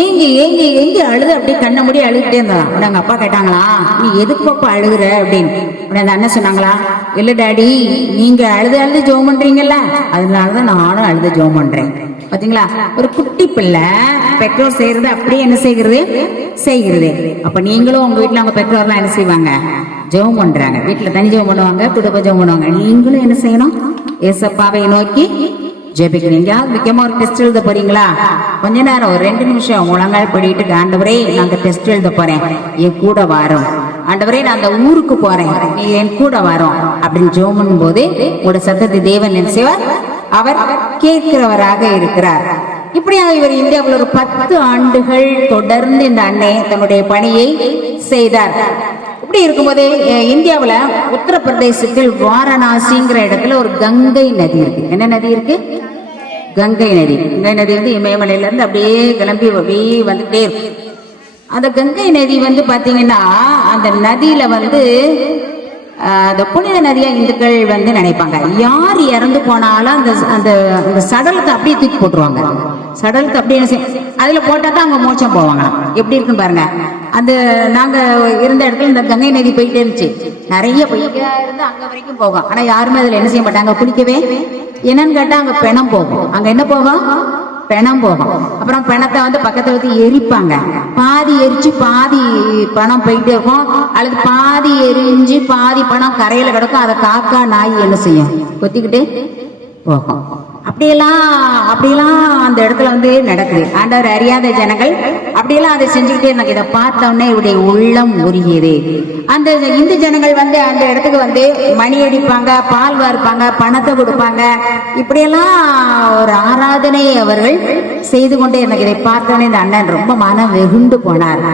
ஏங்கி ஏங்கி ஏங்கி அழுது அப்படியே கண்ண முடி அழுதுகிட்டே இருந்தான். உடனே எங்க அப்பா கேட்டாங்களா, நீ எதுக்கு பாப்பா அழுகுற அப்படின்னு. உடனே அந்த அண்ணன் சொன்னாங்களா, இல்ல டாடி, நீங்க அழுது அழுது ஜெபம் பண்றீங்கல்ல, அதனாலதான் நானும் அழுது ஜெபம் பண்றேன். பாத்தீங்களா, ஒரு குட்டி பிள்ளை பெற்றோர் செய்யறது அப்படியே என்ன செய்கிறது. அப்ப நீங்களும் உங்க வீட்டுல உங்க பெற்றோர்லாம் என்ன செய்வாங்க, ஜெபம் பண்றாங்க. வீட்டுல தனி ஜெபம் பண்ணுவாங்க, குடும்ப ஜெபம் பண்ணுவாங்க. நீங்களும் என்ன செய்யணும், ஏசப்பாவை நோக்கி ஜெபிக்கணும். எங்கேயாவது முக்கியமா ஒரு டெஸ்ட் எழுத போறீங்களா, கொஞ்ச நேரம் ஒரு 2 நிமிஷம் முழங்கால் படிட்டு, ஆண்டவரே நான் அந்த டெஸ்ட் எழுத போறேன், என் கூட வரும். ஆண்டவரே நான் அந்த ஊருக்கு போறேன், நீ என் கூட வரும் அப்படின்னு ஜெபம் பண்ணும் போது உங்களோட சத்தத்தை தேவன் என்ன செய்வார், அவர் கேட்கிறவராக இருக்கிறார். இப்படியாக இவர் இந்தியாவில் ஒரு 10 ஆண்டுகள் தொடர்ந்து இந்த அன்னை தன்னுடைய பணியை செய்தார். இப்படி இருக்கும்போதே இந்தியாவில் உத்தரப்பிரதேசத்தில் வாரணாசிங்கிற இடத்துல ஒரு கங்கை நதி இருக்கு. என்ன நதி இருக்கு? கங்கை நதி. கங்கை நதி வந்து இமயமலையில இருந்து அப்படியே கிளம்பி அப்படியே வந்துட்டே இருக்கு. அந்த கங்கை நதி வந்து பாத்தீங்கன்னா, அந்த நதியில வந்து அந்த புனித நதியா இந்துக்கள் வந்து நினைப்பாங்க. யார் இறந்து போனாலும் அந்த அந்த அந்த சடலத்தை அப்படியே தூக்கி போட்டுருவாங்க. சடலத்தை அப்படியே அதுல போட்டா தான் அவங்க மோட்சம் போவாங்க. எப்படி இருக்குன்னு பாருங்க. அந்த நாங்க இருந்த இடத்துல இந்த கங்கை நதி போயிட்டே இருந்துச்சு. நிறைய போயிட்டே இருந்து அங்க வரைக்கும் போகும். ஆனா யாருமே அதுல என்ன செய்ய மாட்டாங்க, குளிக்கவே. என்னன்னு கேட்டா அங்க பிணம் போகும். அங்க என்ன போகும், பிணம் போகும். அப்புறம் பிணத்தை வந்து பக்கத்துல வந்து எரிப்பாங்க. பாதி எரிச்சு பாதி பணம் போயிட்டே இருக்கும், அல்லது பாதி எரிஞ்சு பாதி பணம் கரையில கிடக்கும். அதை காக்கா நாய் என்ன செய்யும், கொத்திக்கிட்டு போகும். அப்படியெல்லாம் அந்த இடத்துல வந்து நடக்குது. ஆண்டவர் அறியாத ஜனங்கள் அப்படியெல்லாம் அதை செஞ்சுக்கிட்டே இருந்தாங்க. இதை பார்த்தோன்னே இவருடைய உள்ளம் உருகியது. அந்த இந்து ஜனங்கள் வந்து அந்த இடத்துக்கு வந்து மணி அடிப்பாங்க, பால் வார்ப்பாங்க, பணத்தை கொடுப்பாங்க. இப்படியெல்லாம் ஒரு ஆராதனை அவர்கள் செய்து கொண்டே இருந்தாங்க. இதை பார்த்தோன்னே இந்த அண்ணன் ரொம்ப மனம் வெகுண்டு போனார்.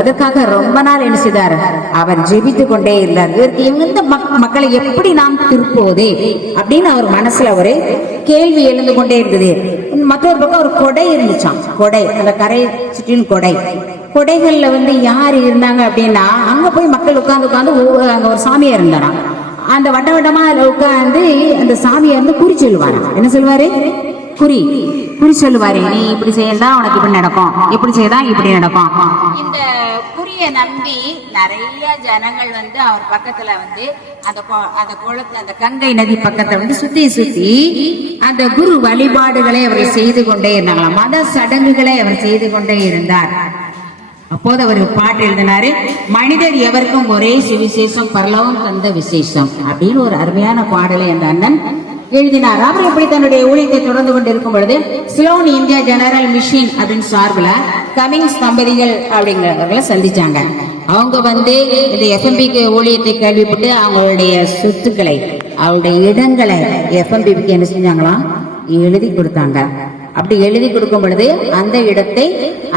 அதற்காக ரொம்ப நாள் என்ன செய்தார், அவர் ஜெபித்து கொண்டே இருந்தார். இவருக்கு இந்த மக்களை எப்படி நாம் திருப்புவது அப்படின்னு அவர் மனசுல ஒரு கேள்வி எழுந்து கொண்டே இருந்தது. மற்றொரு பக்கம் ஒரு கொடை இருந்துச்சான். கொடை, அந்த கரை சுற்றிலும் கொடைகள்ல வந்து யார் இருந்தாங்க அப்படின்னா, அங்க போய் மக்கள் உட்கார்ந்து அங்க ஒரு சாமியார் இருந்தாராம். அந்த வட்டமா உட்கார்ந்து அந்த சாமியார் வந்து குறி சொல்லுவாரு. என்ன சொல்லுவாரு, குறி சொல்லுவாரு. நீ இப்படி செய்யறதா உனக்கு இப்படி நடக்கும், இப்படி செய்யறதா இப்படி நடக்கும். இந்த குறிய நம்பி நிறைய ஜனங்கள் வந்து அவர் பக்கத்துல வந்து அந்த குளத்துல, அந்த கங்கை நதி பக்கத்துல வந்து சுத்தி அந்த குரு வழிபாடுகளை அவர் செய்து கொண்டே இருந்தாங்களாம். மத சடங்குகளை அவர் செய்து கொண்டே இருந்தார். அப்போது அவர் பாட்டு எழுதினாரு, மனிதர் எவருக்கும் ஒரே சுவிசேஷம், பரலோகம் தந்த விசேஷம் அப்படின்னு ஒரு அருமையான பாடலை அந்த அண்ணன் எழுதினார். அவர் இப்படி தன்னுடைய ஊழியத்தை தொடர்ந்து கொண்டு இருக்கும் பொழுது சிலோன் இந்தியா ஜெனரல் மிஷின் அப்படின்னு சார்பில் கமிங்ஸ் தம்பதிகள் அப்படிங்கிறவர்களை சந்திச்சாங்க. அவங்க வந்து இந்த எஃப்எம்பிக்கு ஊழியத்தை கேள்விப்பட்டு அவங்களுடைய சொத்துக்களை, அவருடைய இடங்களை எஃப்எம்பிக்கு என்ன செஞ்சாங்களாம், எழுதி கொடுத்தாங்க. அப்படி எழுதி கொடுக்கும் பொழுது அந்த இடத்தை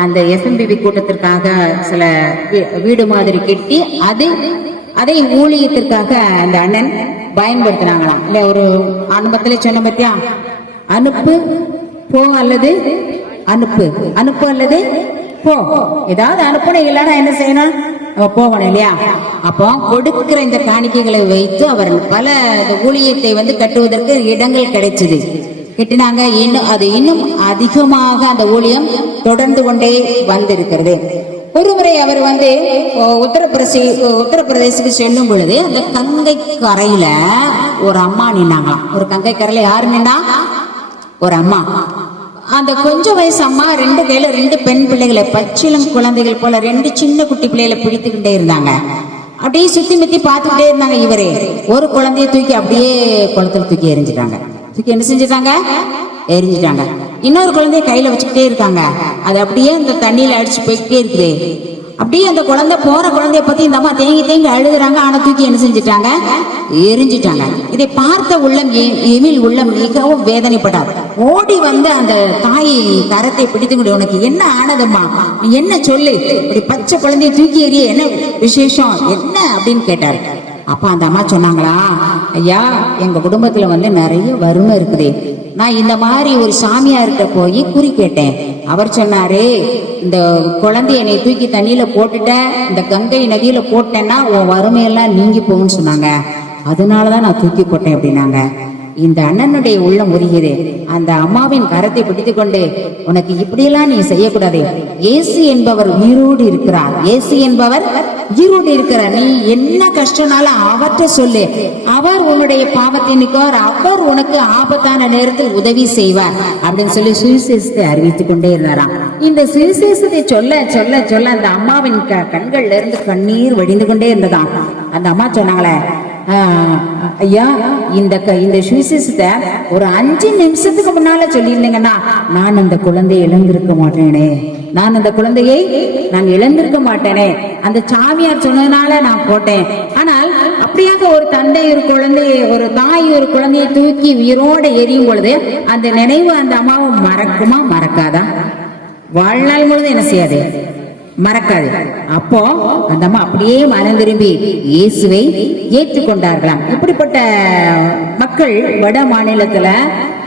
அந்த எஃப்எம்பிபி கூட்டத்திற்காக சில வீடு மாதிரி கட்டி அதை ஊழியத்திற்காக அந்த அண்ணன் பயன்படுத்தினாங்களாம். இல்ல ஒரு ஆரம்பத்துல சொன்ன பத்தியா, அனுப்பு போ அல்லது அனுப்பு அல்லது போ. ஏதாவது அனுப்பணும், இல்லைன்னா என்ன செய்யணும், போகணும் இல்லையா. அப்போ கொடுக்கிற இந்த காணிக்கைகளை வைத்து அவர் பல ஊழியத்தை வந்து கட்டுவதற்கு இடங்கள் கிடைச்சது, கட்டினாங்க. இன்னும் அதிகமாக அந்த ஊழியம் தொடர்ந்து கொண்டே வந்திருக்கிறது. ஒருமுறை அவர் வந்து உத்தரப்பிரதேசுக்கு செல்லும் பொழுது அந்த கங்கை கரையில ஒரு அம்மா நின்னாங்களாம். ஒரு கங்கை கரையில யாரு நின்னா, ஒரு அம்மா. அந்த கொஞ்சம் வயசு அம்மா 2 கையில 2 பெண் பிள்ளைகளை, பச்சிளம் குழந்தைகள் போல 2 சின்ன குட்டி பிள்ளைகளை பிடித்துக்கிட்டே இருந்தாங்க. அப்படியே சுத்தி முத்தி பார்த்துக்கிட்டே இருந்தாங்க. இவரே ஒரு குழந்தைய தூக்கி அப்படியே குளத்துல தூக்கி எரிஞ்சிட்டாங்க. என்ன செஞ்சிட்டாங்க, எரிஞ்சிட்டாங்க. இன்னொரு குழந்தைய கையில வச்சுக்கிட்டே இருக்காங்க. அது அப்படியே அந்த தண்ணியில அடிச்சு போய்கிட்டே இருக்குது. அப்படியே அந்த குழந்தை போற குழந்தைய பத்தி இந்த அம்மா தேங்கி அழுகுறாங்க. ஆனா தூக்கி என்ன செஞ்சிட்டாங்க, எரிஞ்சிட்டாங்க. இதை பார்த்த எமில் உள்ளம் மிகவும் வேதனைப்பட்டார். ஓடி வந்து அந்த தாய் கரத்தை பிடித்துக்கிட்டு, உனக்கு என்ன ஆனதும்மா, நீ என்ன சொல்லு, இப்படி பச்சை குழந்தைய தூக்கி எறிய என்ன விசேஷம் என்ன அப்படின்னு கேட்டாரு. அப்ப அந்த அம்மா சொன்னாங்களா, ஐயா எங்க குடும்பத்துல வந்து நிறைய வறுமை இருக்குது. நான் இந்த மாதிரி ஒரு சாமியார்கிட்ட போய் குறி கேட்டேன். அவர் சொன்னாரு, இந்த குழந்தைய என்னை தூக்கி தண்ணியில போட்டுட்ட, இந்த கங்கை நதியில போட்டேன்னா உன் வறுமையெல்லாம் நீங்கி போகும்னு சொன்னாங்க. அதனாலதான் நான் தூக்கி போட்டேன் அப்படின்னாங்க. இந்த அண்ணனுடைய உள்ளம் உருகியது. அந்த அம்மாவின் கரத்தை பிடித்துக் கொண்டு, உனக்கு இப்படியெல்லாம் நீ செய்யக்கூடாது, இயேசு என்பவர் உயிரோடு இருக்கிறார், இயேசு என்பவர் உயிரோடு இருக்கிறார், நீ என்ன கஷ்டம்னாலும் அவற்றை சொல்லு, அவர் உன்னுடைய பாவத்தை நீக்குவார், அவர் உனக்கு ஆபத்தான நேரத்தில் உதவி செய்வார் அப்படின்னு சொல்லி சுவிசேஷத்தை அறிவித்துக் கொண்டே இருந்தாராம். இந்த சுவிசேஷத்தை சொல்ல சொல்ல சொல்ல அந்த அம்மாவின் கண்கள்ல இருந்து கண்ணீர் வடிந்து கொண்டே இருந்ததாம். அந்த அம்மா சொன்னாங்களே, ஐயா, இந்த சுவிசேஷத்தை ஒரு 5 நிமிஷத்துக்கு முன்னால சொல்லியிருந்தீங்கன்னா நான் அந்த குழந்தையை இழந்திருக்க மாட்டேனே, நான் அந்த குழந்தையை நான் இழந்திருக்க மாட்டேனே. அந்த சாமியார் சொன்னதுனால நான் போட்டேன். ஆனால் அப்படியாக ஒரு தந்தை ஒரு குழந்தையை, ஒரு தாய் ஒரு குழந்தையை தூக்கி உயிரோட எரியும் பொழுது அந்த நினைவு அந்த அம்மாவை மறக்குமா மறக்காதா? வாழ்நாள் முழுதும் என்ன செய்யாது, மறக்காது. அப்போ அந்த அம்மா அப்படியே மனம் திரும்பி இயேசுவை ஏற்றுக்கொண்டார்களாம். இப்படிப்பட்ட மக்கள் வட மாநிலத்துல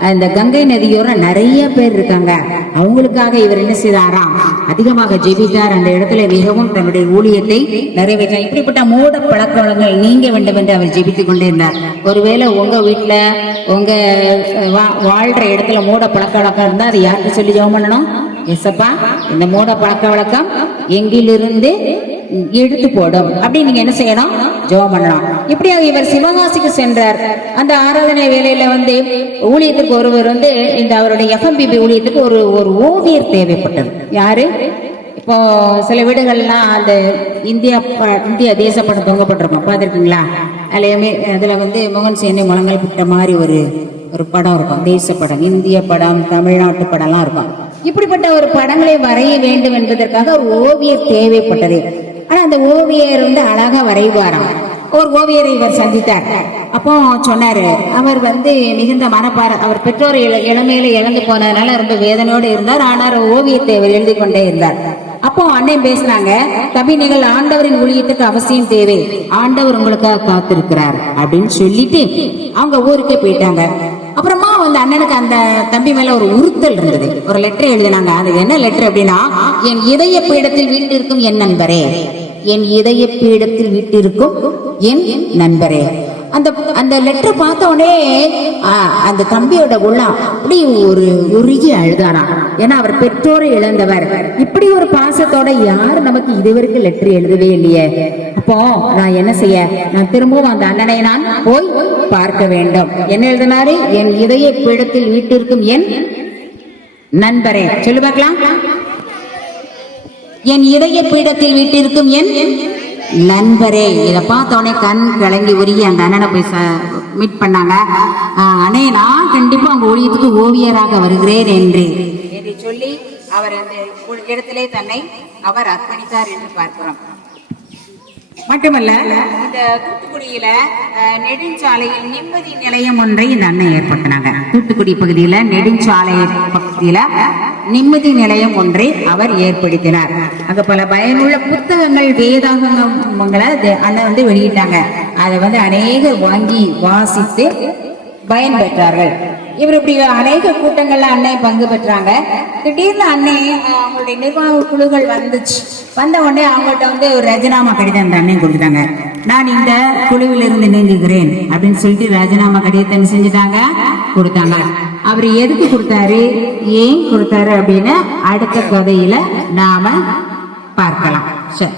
அந்த கங்கை நதியோரம் நிறைய பேர் இருக்காங்க. அவங்களுக்காக இவர் என்ன செய்தாராம், அதிகமாக ஜெபித்தார். அந்த இடத்துல மிகவும் தன்னுடைய ஊழியத்தை நிறைவேற்றார். இப்படிப்பட்ட மூட பழக்க வழக்கங்கள் நீங்க வேண்டும் என்று அவர் ஜெபித்துக் கொண்டே இருந்தார். ஒருவேளை உங்க வீட்டுல உங்க வாழ்ற இடத்துல மூட பழக்க வழக்கம் இருந்தா அது யாருக்கு சொல்லி ஜெபம் பண்ணணும்? எசப்பா, இந்த மூட பழக்க வழக்கம் எங்கிலிருந்து எடுத்து போடும் அப்படின்னு நீங்க என்ன செய்யணும்? ஜெபம் பண்ணணும். இப்படியாக இவர் சிவகாசிக்கு சென்றார். அந்த ஆராதனை வேலையில ஊழியத்துக்கு ஒருவர் இந்த அவருடைய எஃப்எம்பிபி ஊழியத்துக்கு ஒரு ஓவியர் தேவைப்பட்டது. யாரு? இப்போ சில வீடுகள்லாம் அந்த இந்திய தேச படம் தொங்கப்பட்டிருக்கும், பார்த்துருக்கீங்களா? அதுல மோகன் சேனை முழங்கல் விட்ட மாதிரி ஒரு படம் இருக்கும், தேச படம், இந்திய படம், தமிழ்நாட்டு படம்லாம் இருக்கும். இப்படிப்பட்ட ஒரு படங்களை வரைய வேண்டும் என்பதற்காக ஒரு ஓவியர் தேவைப்பட்டது. ஆனா அந்த ஓவியர் அழகா வரைவாராம். ஒரு ஓவியரை இவர் சந்தித்தார். அப்போ சொன்னாரு, அவர் மிகுந்த மனப்பார, அவர் பெற்றோர் இளமையில இழந்து போனதுனால ரொம்ப வேதனையோடு இருந்தார். ஆனால் ஓவியத்தை அவர் எழுதி கொண்டே இருந்தார். அப்போ அண்ணன் பேசுறாங்க, தம்பி, நீங்கள் ஆண்டவரின் ஊழியத்துக்கு அவசியம் தேவை, ஆண்டவர் உங்களுக்காக காத்திருக்கிறார் அப்படின்னு சொல்லிட்டு அவங்க ஊருக்கே போயிட்டாங்க. அப்புறமா அண்ணனுக்கு அந்த தம்பி மேல ஒரு உறுத்தல் இருந்தது. ஒரு லெட்டர் எழுதினாங்க. அது என்ன லெட்டர் அப்படின்னா, என் இதய பீடத்தில் வீட்டிற்கும் என் நண்பரே, என் இதய பீடத்தில் வீட்டிற்கும் என் நண்பரே. அந்த லெட்டர் பார்த்த உடனே அந்த தம்பியோட உள்ளம் அப்படி ஒரு உருகி அழுதானா. ஏன்னா அவர் பெற்றோரை இழந்தவர். இப்படி ஒரு பாசத்தோட யாரு நமக்கு இதுவரைக்கும் லெட்டர் எழுதவே இல்லையே. அப்போ நான் என்ன செய்ய, நான் திரும்பவும் அந்த அண்ணனை நான் போய் பார்க்க வேண்டும். என்ன எழுதினாரு? என் இதய பீடத்தில் வீட்டிற்கும் என் நண்பரே. சொல்லு பார்க்கலாம். என் இதய பீடத்தில் வீட்டிற்கும் என் நண்பரே. இதை பார்த்தோடனே கண் கலங்கி உருகி அந்த அண்ணனை போய் மீட் பண்ணாங்க. அண்ணே, நான் கண்டிப்பா அவங்க ஊழியத்துக்கு ஓவியராக வருகிறேன் என்று சொல்லி அவர் அந்த இடத்திலே தன்னை அவர் அர்ப்பணித்தார் என்று பார்க்கிறோம். மட்டுமல்ல, இந்த தூத்துக்குடியில நெடுஞ்சாலையில் நிம்மதி நிலையம் ஒன்றை இந்த அண்ணன் ஏற்படுத்தினாங்க. தூத்துக்குடி பகுதியில நெடுஞ்சாலை பகுதியில நிம்மதி நிலையம் ஒன்றை அவர் ஏற்படுத்தினார். அங்க பல பயனுள்ள புத்தகங்கள், வேதாகமங்களை அண்ணன் வெளியிட்டாங்க. அதை அநேகர் வாங்கி வாசித்து பயன்பெற்றார்கள். இவர் இப்படி அநேக கூட்டங்கள்ல அன்னை பங்கு பெற்றாங்க. திடீர்னு அன்னை அவங்களுடைய நிர்வாக குழுக்கள் வந்த உடனே அவங்கள்ட்ட ஒரு ராஜினாமா கடிதம் அந்த அன்னை கொடுத்துட்டாங்க. நான் இந்த குழுவில் இருந்து நீங்குகிறேன் அப்படின்னு சொல்லிட்டு ராஜினாமா கடிதத்தை செஞ்சுட்டாங்க, கொடுத்தாங்க. அவர் எதுக்கு கொடுத்தாரு, ஏன் கொடுத்தாரு அப்படின்னு அடுத்த கதையில நாம பார்க்கலாம். சரி.